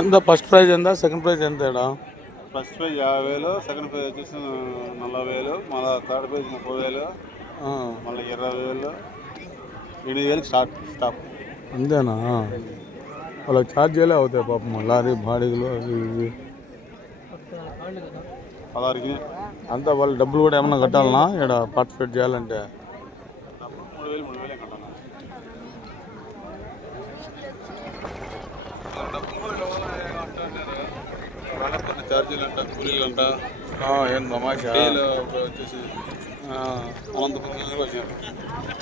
ఎంత? First prize ఎంత? Second prize ఎంత? ఫస్ట్ పేజ్ యాభై వేలు సెకండ్ పేజ్ వచ్చేసి నలభై వేలు మళ్ళీ థర్డ్ పేజ్ ముప్పై వేలు మళ్ళీ ఇరవై వేలు. ఎనిమిది వేలకు స్టార్ట్ స్టాప్ అంతేనా? వాళ్ళకి ఛార్జీలే అవుతాయి పాపం. లారీ బాడీలు అవి ఇవి. పదహారుకి. అంతా వాళ్ళు డబ్బులు కూడా ఏమన్నా కట్టాలనా? ఇక్కడ పార్టిసిపేట్ చేయాలంటే. మూడు వేలు మూడు వేలే కట్టాలి? వాళ్ళకి ఛార్జీలు అంట కూలీలు అంట ఏం తమాషా? వచ్చేసి అనంతపురం నుంచి వచ్చారు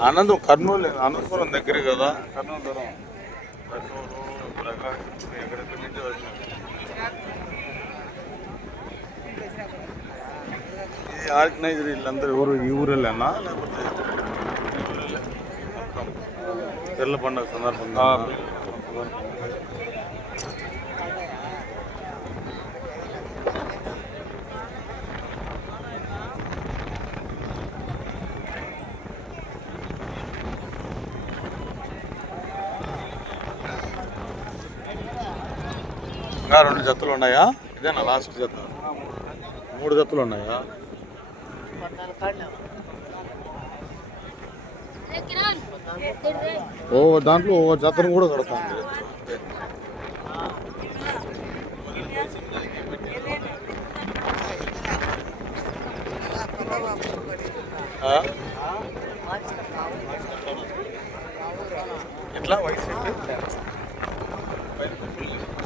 అనంతపురం కర్నూలు అనంతపురం దగ్గరే కదా కర్నూలు దూరం కర్నూలు ప్రకాశం ఎక్కడెక్కడి నుంచి వచ్చినారు ఈ ఆర్గనైజర్ వీళ్ళందరూ ఊరు ఈ ఊరేళ్ళేనా లేకపోతే ఈ ఊరేళ్ళే? మొత్తం. పిల్ల పండుగ సందర్భంగా ఇంకా రెండు జతలు ఉన్నాయా? ఇదేనా లాస్ట్ జత? మూడు జతలు ఉన్నాయా? ఓ దాంట్లో ఓ జతను కూడా కడతాంది. ఎట్లా? వయసు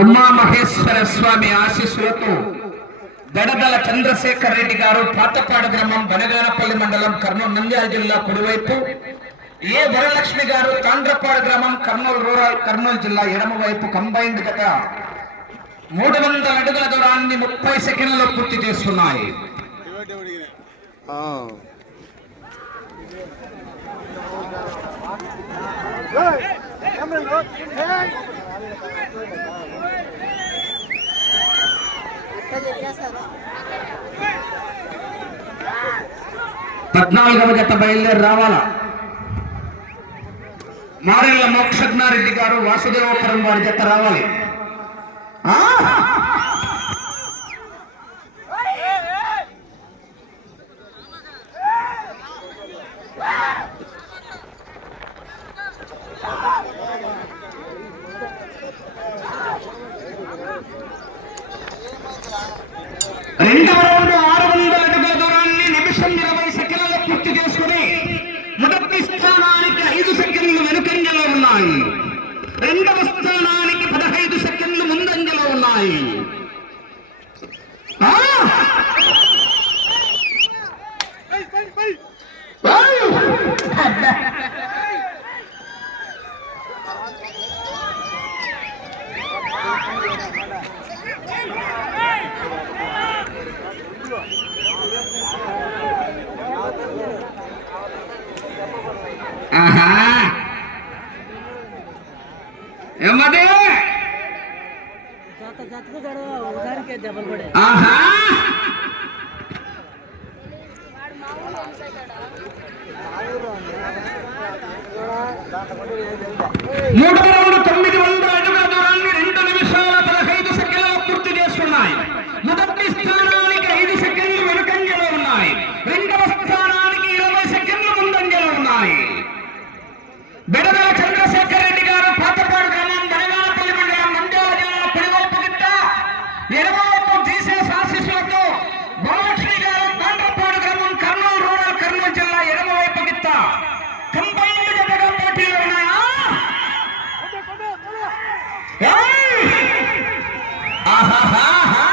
ఉమామహేశ్వర స్వామి ఆశీస్సులతో దడదల చంద్రశేఖర్ రెడ్డి గారు పాతపాడు గ్రామం బనగానపల్లి మండలం కర్నూలు నంద్యాల జిల్లా కుడివైపు ఏ వరలక్ష్మి గారు తాండ్రపాడు గ్రామం కర్నూలు రూరల్ కర్నూలు జిల్లా ఎడమవైపు కంబైన్డ్ గత మూడు వందల అడుగుల దూరాన్ని ముప్పై సెకండ్లలో పూర్తి చేస్తున్నాయి. పద్నాలుగవ జత బయలుదేరి రావాలా? మారెళ్ళ మోక్షజ్ఞారెడ్డి గారు వాసుదేవపురం వారి జత రావాలి. రెండవ రౌండ్ ఆరు వందల దూరాన్ని నిమిషం ఇరవై సెకండ్లలో పూర్తి చేసుకుని మొదటి స్థానానికి ఐదు సెకండ్లు వెనుకంజలో ఉన్నాయి. ఏమది జాతకు జడ ఉదాహరణకి దెబ్బలు పడే ఆహా మూడు రౌండ్ తొమ్మిది వందల అడుగుల దూరాన్ని రెండు నిమిషాల పదహైదు సెకండ్లు పూర్తి చేస్తున్నాయి మొదటి స్థానానికి ఐదు సెకండ్లు వెనుకంజలో ఉన్నాయి రెండవ స్థానానికి ఇరవై సెకండ్లు ముందంజలో ఉన్నాయి బెడదల చంద్రశేఖర్ రెడ్డి గారు పాతపాడు గ్రామం బనగానపల్లి మండలం మండల జిల్లా కుడివైపు గిట్ట ఎడమవైపు జీసస్ ఆశీస్సులతో భువనలక్ష్మి గారు తాండ్రపాడు గ్రామం కర్నూలు రూరల్ కర్నూలు జిల్లా ఎడమవైపు గిట్ట కంబైన్డ్ జతగా పోటీలు ఉన్నాయా ఏయ్! ఆహాహాహా!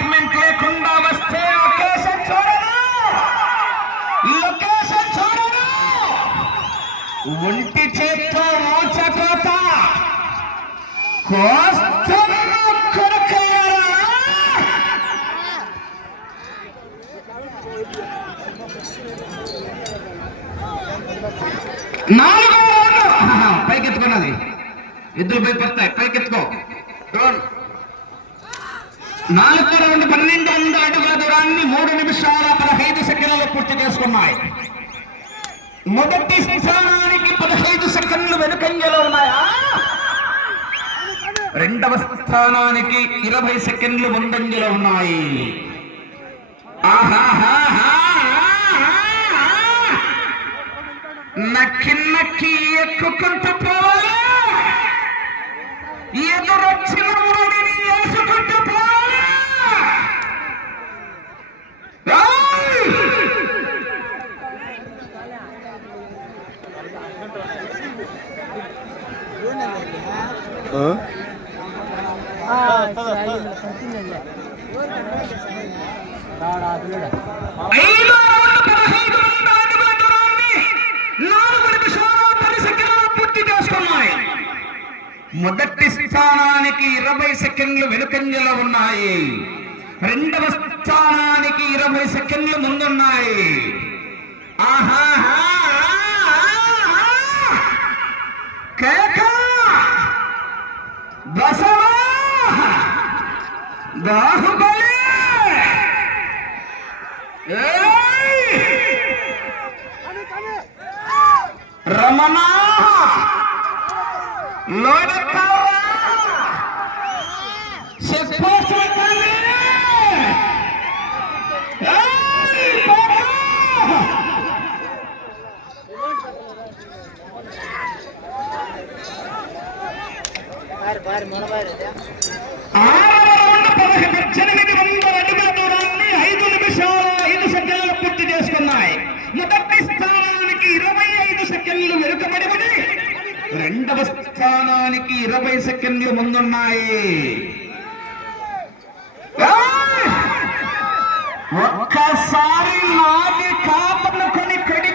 అపాయింట్మెంట్ లేకుండా వస్తే లొకేషన్ చూడను లొకేషన్ చూడను ఒంటి చేత్తో మోచకోత కోస్తున్న కొడుకయ్యారా? నాలుగో పైకెత్తుకున్నది. ఇద్దరు భయపడతాయి పైకెత్తుకో. డోంట్ నాలుగు రౌండ్ పన్నెండు వందల అడుగుల దూరాన్ని మూడు నిమిషాల పదహైదు సెకండ్లు పూర్తి చేసుకున్నాయి. మొదటి స్థానానికి పదహైదు సెకండ్లు వెనుకంజలో ఉన్నాయా? రెండవ స్థానానికి ఇరవై సెకండ్లు ముందంజలో ఉన్నాయి. నక్కి నక్కి ఎక్కుకుంటూ ఎదురొచ్చిన మొదటి స్థానానికి ఇరవై సెకండ్లు వెనుకంజలో ఉన్నాయి. రెండవ స్థానానికి ఇరవై సెకండ్లు ముందున్నాయి! కేక! बसवा बाहुबली रमना लोड से రెండవ స్థానానికి ఇరవై సెకండ్లు ముందున్నాయి. ఒక్కసారి నాది కాపనుకొని కడి